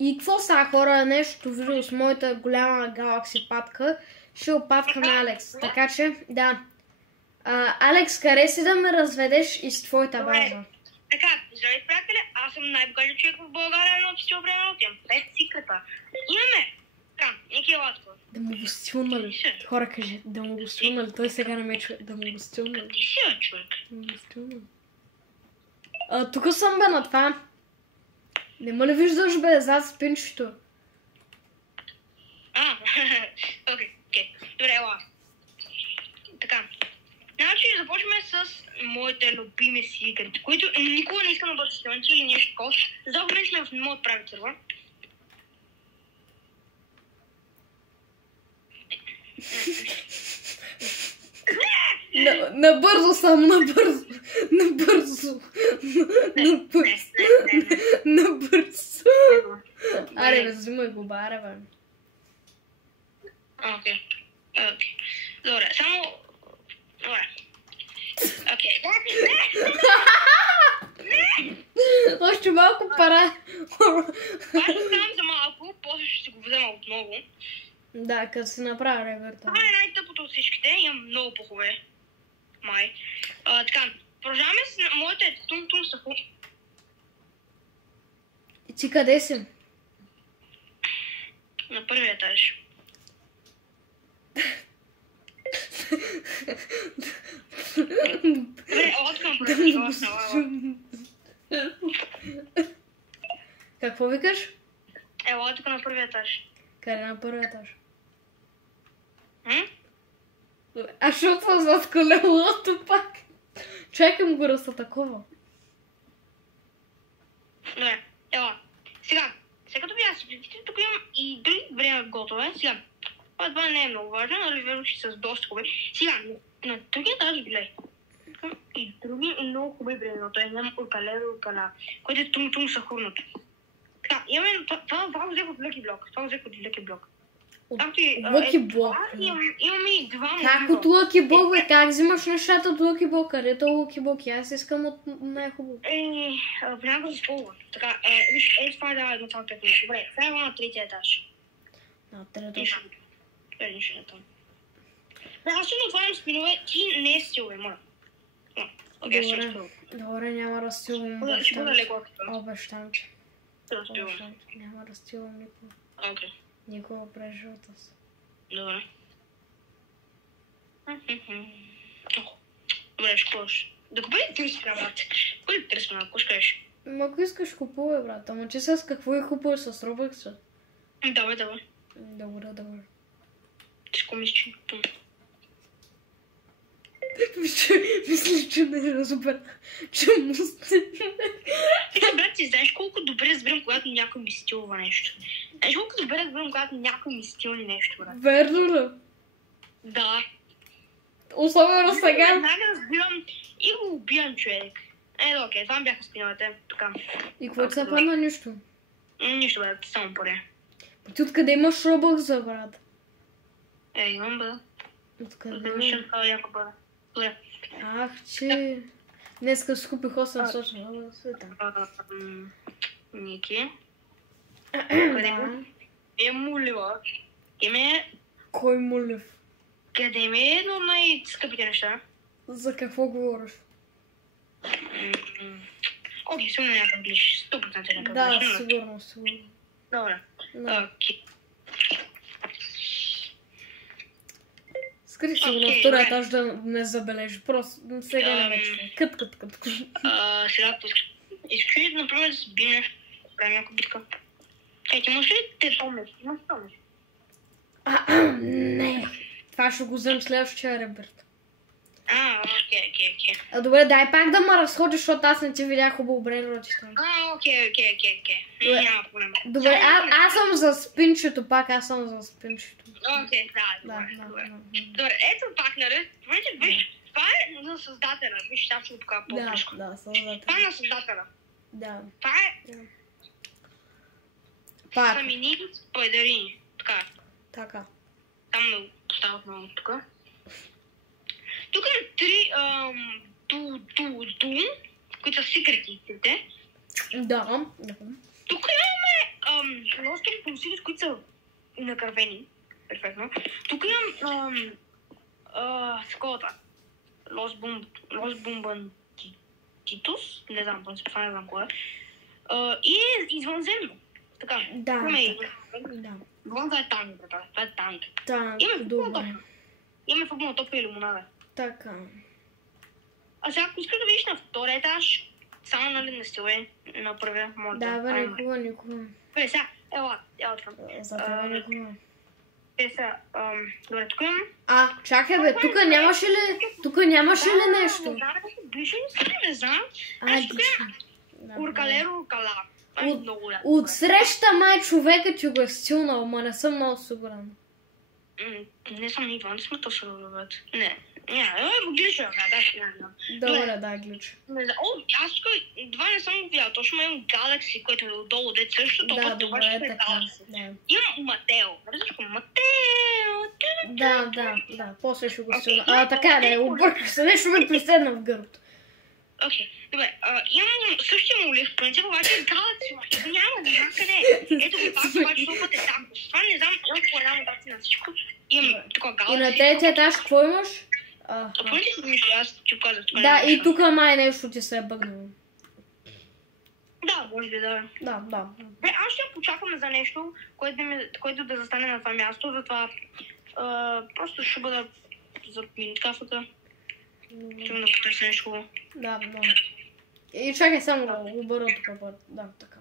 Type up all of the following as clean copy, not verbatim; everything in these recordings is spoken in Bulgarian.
И какво са хора, нещо видео с моята голяма Galaxy папка, ще опаткам на Алекс. Така че, да. Алекс, къде си да ме разведеш из твоята база? Така, здравейте, приятели, аз съм най-богатият човек в България, но че време отивам. 5 секрета. Имаме. Така, Ники Латко. Да му го стилнали. Хора, кажи, да му го стилнали. Той сега не ме чуе. Да му го стилнали. Ти си човек. Да му го стилнали. Тук съм бе на това. Не ме ли виждаш бе, зад спинчето? Окей. Добре, ела. Така. Значи започваме с моите любими секрети, които никога не искам да бъдат стилници или нещо такова. За момент сме в моят прави сервер. Набързо съм, набързо. Аре бе, взимай го, аре бе. Окей. Добре, само... Добре. Окей. Още малко пара. Аз ще оставам за малко, после ще си го взема отново. Да, като се направя реверта. Това е най-тъпото от всичките, имам много похове. Май. Така, продължаваме с моите тум-тум саху. И ти къде си? На първия етаж. Добре, откъм първия етаж. Какво викаш? Ела тук на първия етаж. Къде на първия етаж? А защото зад колелото пак. Чакам го ръста такова. Добре, ела. Сега като бях си предвидите, тук имам и други време готове. Сега, това не е много важно, но верваш с доста хубави. Сега, на другия етаж гледай. И други много хубави време, но той е знам уркаля, което е тум-тум сахурното. Така, имаме това взех от Lucky Block. Lucky Block? Имаме и два мотива. Как от Lucky Block, бе? Как взимаш нещата от Lucky Block? Където е Lucky Block? Аз искам от най-хубаво. Понякога се използва. Така, виж, това дава едно цяло 5 минути. Добре, сега има на третия етаж. На третия етаж. Нищо не там. Аз ще отварям спинове, ти не е стилове, моля. Добре, няма да стилвам. Обещам, че. Няма да стилвам никога. Окей. Никога през живота си. Добре. Добре, ще купуваш. Да купи ли 30 брат? Кой ли 30 брат? Кой ще кажеш? Ако искаш купувай, брат. Ама че с какво и купуваш с Robux? Давай. Добре. Ти си мислиш, че купувам? Мислиш, че не разбера, че му сте. Брат, ти знаеш колко добре разбирам, когато някой ми стилва нещо. Знаеш колко добре разбирам, когато някой ми стилни нещо, брат. Верно ли? Да. Особено сега. Веднага разбирам и го убивам човек. Окей, това бяха спиновете. Така. И какво ти се падна нищо? Нищо, брат, само пари. Ти откъде имаш Robux за брат? Имам, брат. Откъде? Добре. Ах, че... Днеска си купих 800 света. Ники. Да. Мулива. Кой мулив? Къде ми е едно най-скъпите неща? За какво говориш? Окей, сигурно някакъв глиш. 100% някакъв глиш. Да, сигурно. Добре. Окей. Скрих си го на втория етаж да не забележи. Просто сега не вече. Кът. Сега искаш ли, например, да се бием нещо? Правим някаква битка. Ти можеш ли те помниш? Имаш помниш? Не. Това ще го взем следващия ребърт. Окей. Добре, дай пак да ме разходиш, защото аз не ти видях хубаво време. Окей. Няма проблем. Добре, аз съм за спинчето, пак аз съм за спинчето. Окей, добре. Добре, ето пак, нали? Виж, това е на създателя. Виж, сега ще го покажа по-близко. Да, създателя. Това е на създателя. Да. Това е... Пак. Самини спайдерини. Така. Там да поставят много тук. Тук е 3 които са секретите. Да. Тук имаме носители, които са накървени. Перфектно. Тук имам сколата. Лос Бумбантитус. Не знам, това не знам кое е. И е извънземно. Така. Да. Това е танк, брата. Това е танк. Танк, добре. Имаме футболна топка и лимонада. Така. А сега, ако искаш да видиш на втория етаж, само нали не стиле на първия, може да. Да, бе, никога. Бе, сега, ела това. За това никога. Сега, добре, тук имам. Чакай бе, тук нямаше ли нещо? Не знам. Тук имам Уркалеро Кала. Отсреща май човека, че го е стилнал, ма не съм много сигурен. Не съм нито, не сме точно да не. Го глича, Добре, да, глича. Аз тук това не съм го видял, точно имам Galaxy, което е отдолу, дет също, това ще е Galaxy. Имам Матео, Да, после ще го стилна. Така да, обърках се, нещо ме приседна в гърбто. Окей, добре, имам същия молив, в принцип, обаче Galaxy, няма къде. Ето го пак, обаче толкова е там. Това не знам, имам по-голямо дати на всичко. Имам такова Galaxy. И на третия етаж какво имаш? Помни си мисля, аз ти казах това. Да, и тук май нещо ти се е бъгнало. Да, може би да. Да. Бе, аз ще почакаме за нещо, което да застане на това място, затова просто ще бъда за минуткафата. Ще да потърся нещо хубаво. Да. И чакай само да обърна тук. Да, така.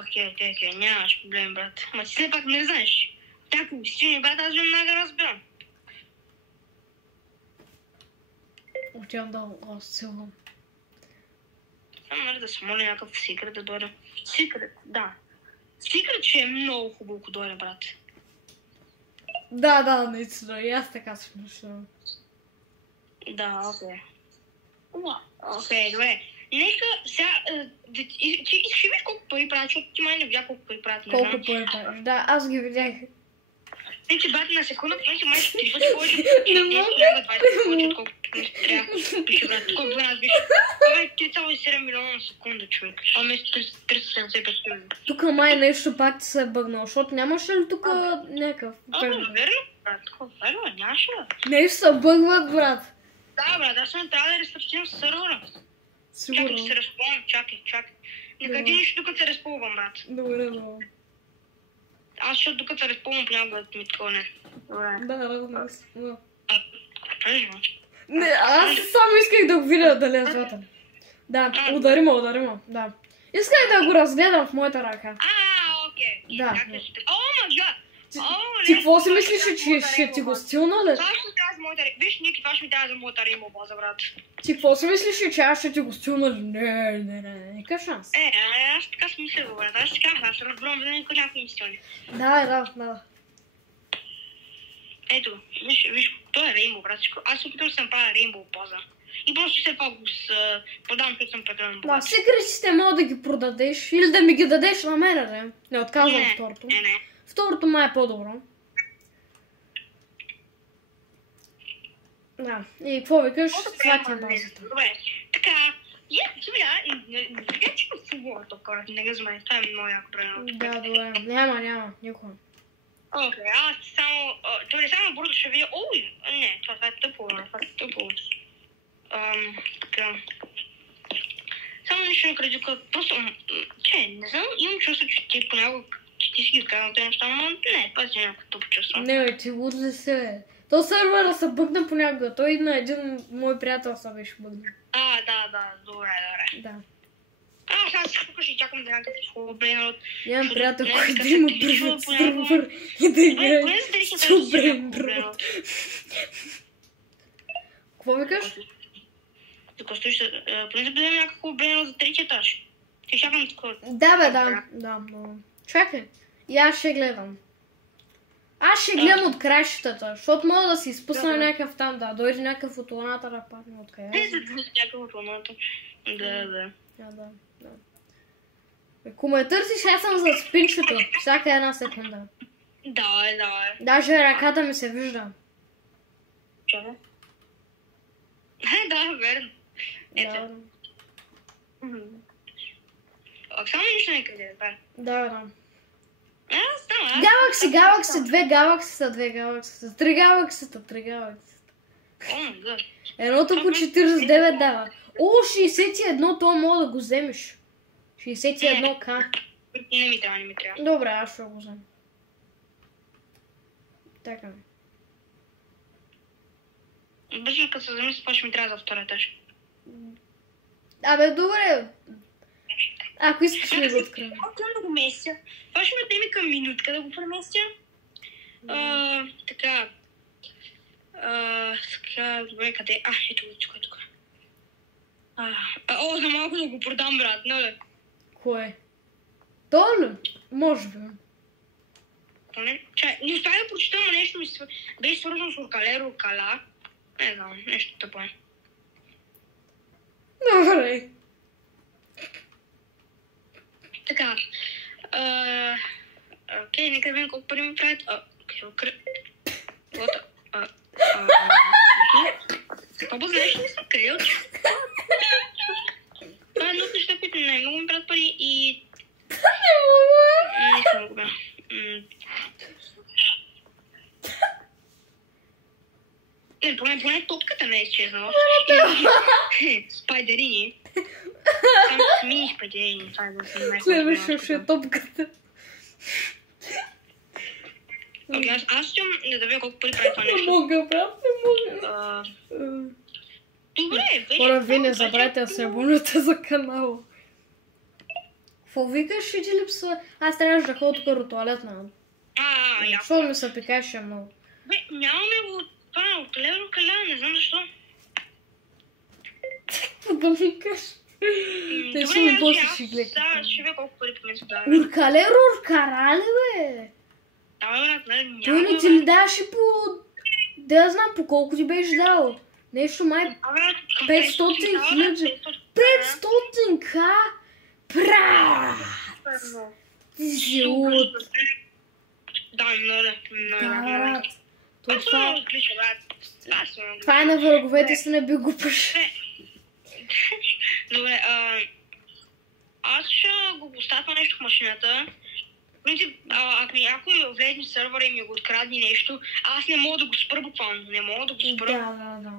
Окей, нямаш проблем, брат. Ама ти все пак не знаеш. Тако ми си, брат, аз веднага разбирам. Отивам да разцелвам. Само нали да се моля някакъв секрет да дойде. Секрет, да. Секрет ще е много хубаво, ако дойде, брат. Да, наистина. И аз така се мисля. Да, окей. Окей, добре. Нека сега... Ти искаш виж колко пари правят, защото ти май не видя колко пари правят. Колко пари правят? Да, аз ги видях. Че брат на секунда, просто май ще ти пъти повече, 10,20 повече, отколкото трябва. Пише, брат, колко аз виж. Това е 3,7 милиона на секунда, човек. А вместо 375 хиляди. Тук май нещо пак ти се е бъгнал, защото нямаше ли тук някакъв? Верно, брат, верно, нямаше ли? Нещо се бъгват, брат. Да, брат, аз съм трябва да рестартирам сървъра. Сигурно. Чакай, че се разпълвам, чакай. Нека ти нищо докато се разпълвам, брат. Добре. Аз ще докато се разпълвам понякога ми такова не. Да, разбира се. Не, аз само исках да го видя дали е златен. Да, удари ме, да. Исках да го разгледам в моята ръка. Окей. Да. О, май гад! Ти какво си мислиш, че ще ти го стилна ли? Това ще ми трябва за моята... Виж, Ники, това ще ми трябва за моята Rainbow база, брат. Ти какво си мислиш, че аз ще ти го стилна ли? Не, никакъв шанс. Аз така си мисля, брат. Аз така, аз разбирам за никой някой ми стилни. Да. Ето, виж, той е Rainbow, брат. Аз се опитам да съм правя Rainbow база. И просто все пак го продавам, като съм петрен. Да, секретите мога да ги продадеш или да ми ги дадеш на мен, не? Не отказвам второто. Не. Второто май е по-добро. Да, и какво викаш? Това ти е базата. Добре, така, сега, че ме футбола тока, не го знае, това е много яко правилно. Да, добре, няма, никога. Окей, аз само, добре, само бързо ще видя, не, това е тъпо, така. Само нищо не крадюка, просто, не знам, имам чувство, че ти понякога ти си ги казвам тези неща, но не, пази някакво тъпо чувство. Не, ти луд ли се? То сървъра се бъгна понякога, той на един мой приятел се беше бъгна. Да, добре. Да. Сега си тук ще чакам да някакъв хубав народ. Нямам приятел, който има първият сървър и да играе с добрен народ. Какво викаш? Тук стоиш, поне да бъдем някакъв хубав народ за третия етаж. Ще чакам такова. Да, много. Чакай, и аз ще гледам. Аз ще гледам от краищата, защото мога да си изпусна някакъв там, да дойде някакъв от луната да падне от къде. Някакъв от луната. Да. Ако ме търсиш, аз съм за спинчето, всяка една секунда. Да. Даже ръката ми се вижда. Чакай. Да, верно. Ето. Само нищо не къде, да. Да. Става. галакси, две галаксита, три галаксита. О, да. Едното по 49 дава. О, 61, то мога да го вземеш. 61к. Не ми трябва. Добре, аз ще го взема. Така. Обичам, като се замисля, това ще ми трябва за втора етаж. Абе, добре. Ако искаш ли го открием. Ако да го местя, това ще ме отнеме към минутка да го преместя. Така. Така, добре, къде? Ето го, тук. За малко да го продам, брат, нали? Кое? То ли? Може би. Чай, не успях да прочета, но нещо ми беше свързано с Рукала. Не знам, нещо тъпо е. Добре. Така. Окей, нека да видим колко пари ми правят. Папа, знаеш ли съм крил? Това е едно от неща, които най-много ми правят пари и... Не искам да го бя. Поне топката не е изчезнала. Спайдерини. Само мини спайдерини. Следващото е топката. Аз ще да видя колко пари прави това нещо. Не мога, брат, не мога. Добре, вече. Хора, вие не забравяйте да се абонирате за канала. Какво викаш, ще ти липсва? Аз трябваше да ходя тук до туалетна. Защо ми се пикаше много? Бе, нямаме го това от Рукала, не знам защо. Да ми кажеш. Те ще ми после ще гледат. Да, ще видя колко пари по мен се дава. Уркара ли, бе? Да, брат, нали, Той не ти ли даваше по... Да знам по колко ти беше дал. Нещо май 500 хиляди. 500к? Брат! Ти си луд. Да, много. Брат. Това Това е на враговете си не би го пъш. Добре, аз ще го поставя нещо в машината. В принцип, ако някой влезе в сървъра и ми го открадне нещо, аз не мога да го спра буквално. Не мога да го спра. Да.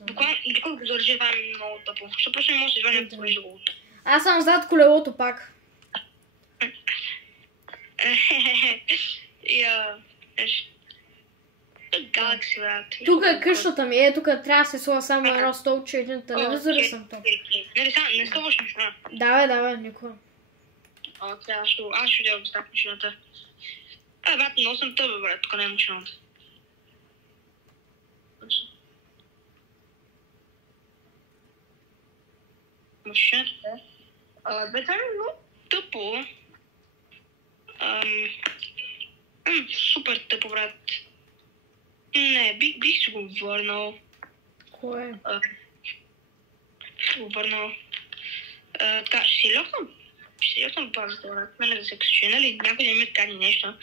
Буквално, и докато го държи, това е много тъпо. Защото просто не мога да се извадя по колелото. Аз съм зад колелото пак. Галакси, брат. Тук е къщата ми, тук трябва да се слага само едно столче, един телевизор и съм тук. Не стъваш нищо. Давай, никога. Аз ще да го ставя машината. Брат, много съм тъбе, брат, тук не е машината. Машината е. Бе, това е много тъпо. Супер тъпо, брат. Не, бих си го върнал. Кое? Ще го върнал. Така, ще си лёхнам базата, брат. Нали да се качи, нали? Някой да ми откади нещо.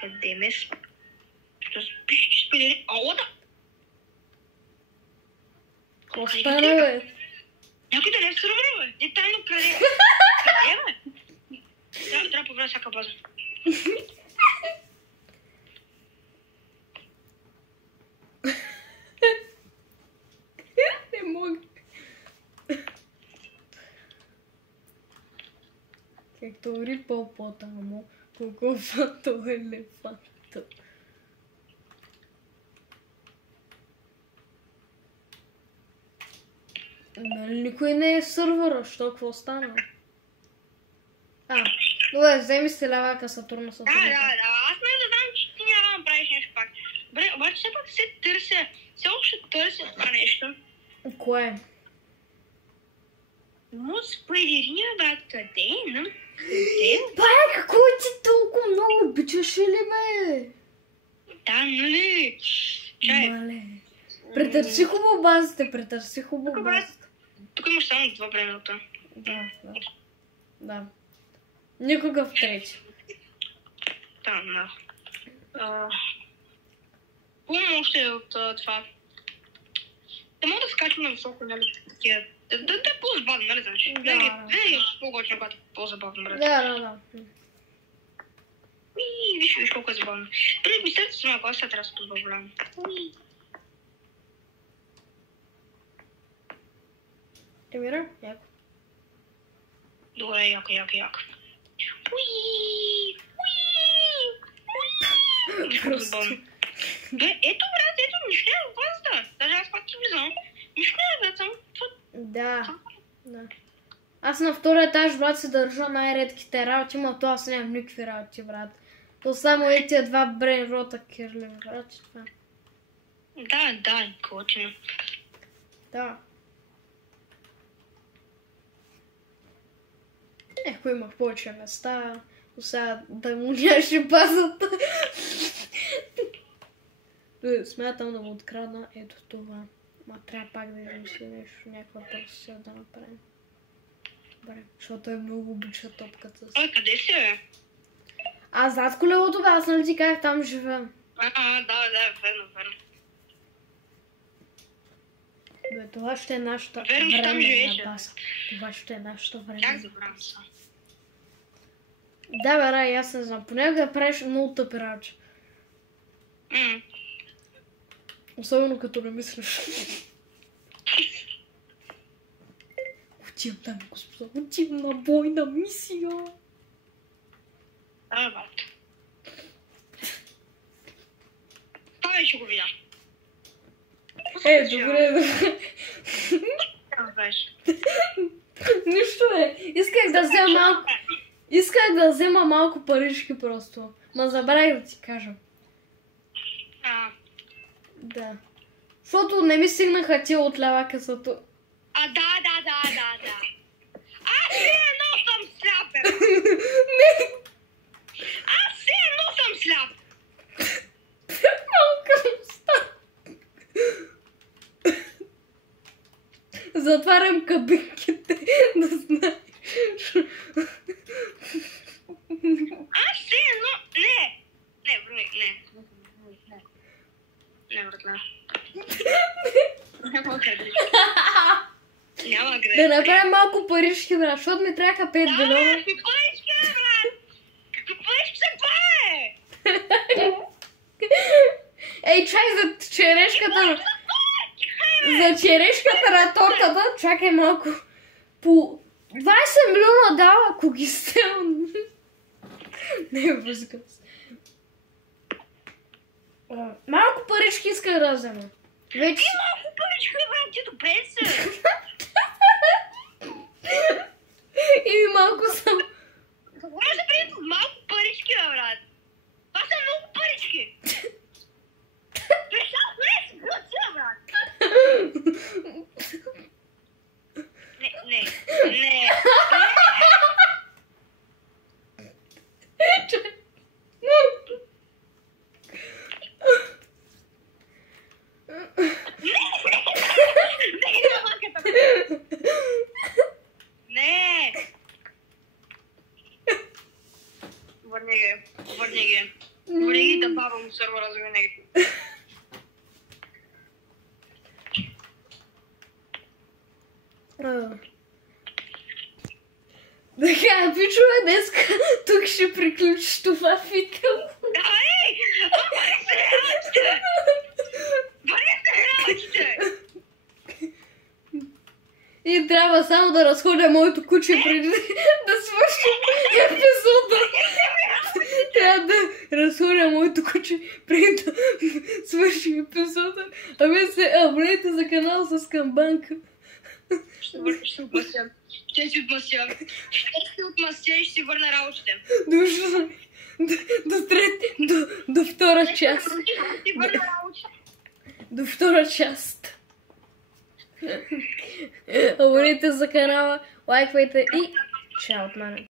Къде ме пише, че сподели... да! Какво стана, бе? Някой да не е в сървъра, бе! Детайно къде? Къде, бе? Трябва да проверя всяка база. Не мога. Както рипопотамо, кукуфато елефанто. Нали никой не е в сървъра, що какво стана? Добре, вземи си лявака Сатурна. Да, аз не да знам, че ти няма да правиш нещо пак. Добре, обаче все пак се търся, все още търся това нещо. Кое? Но спойлерия, брат, къде? Къде? Бая, какво ти толкова много обичаш ли, бе? Да, нали? Чай. Мале. Претърси хубаво базите, Тук имаш само 2 времената. Да. Никога в трети. Да. Хубаво още от това. Не мога да скачам на високо, нали, такива Да е по-забавно, нали знаеш? Винаги е по-готино, когато е по-забавно, брат. Да. Виж колко е забавно. Преди мислете си малко, аз сега трябва да се позабавлявам. Емира, яко. Добре, яко. Просто. Ето, брат, нищо не е в базата. Даже аз пак ти влизам. Нищо не е, брат, само това. Да. Аз на втория етаж, брат, се държа най-редките работи, но то аз нямам никакви работи, брат. То само тия два брейн рота кирли, брат, че това. Да, готино. Да. Ако имах повече места, сега да му нямаше базата. Смятам да му открадна ето това. Ма трябва пак да измисля нещо, някаква пръсия да направим. Добре, защото той много обича топката си. Ой, къде си, бе? Аз зад колелото, бе, аз нали ти как там живея. Да, верно. Бе, това ще е нашата временна база. Това ще е нашата Как временна забравям база. са? Да, бе, Рай, аз не знам. Понякога да правиш много тъпи работи. Особено като не мислиш. Отивам там, господа. Отивам на бойна мисия. Брат. Това вече го видя. Добре. Нищо е. Исках да взема малко парички просто. Ма забравих да ти кажа. Да. Защото не ми стигнаха тия от лява късато. Да. Аз все едно съм сляп, бе. Аз все едно съм сляп. Малко става. Затварям кабинките, да знаеш. Аз все едно... Не, братле. Няма къде. Да направим малко парички, брат, защото ми трябваха 5 билиона. Какви парички, брат? Какви парички са това, Ей, чай за черешката. За черешката на тортата, чакай малко. По 20 милиона дава, ако ги сте. Не, възгъс. Малко парички исках да взема. Вече... малко парички, брат, ти добре са. И малко съм... Може да приятел малко парички, брат. Това са много парички. Брат. Не. Не. Върни ги да бавам сървъра за винаги. Така, пичове, днеска тук ще приключиш това видео. Дай! Върни се работите! И трябва само да разходя моето куче преди да свършим епизода. Трябва да разходя моето куче преди да свършим епизода. А вие се абонирайте за канал с камбанка. Ще се отмъся. Ще се отмъся и ще си върна работите. До втора част. До втора част. Абонирайте за канала, лайквайте и чао от мене.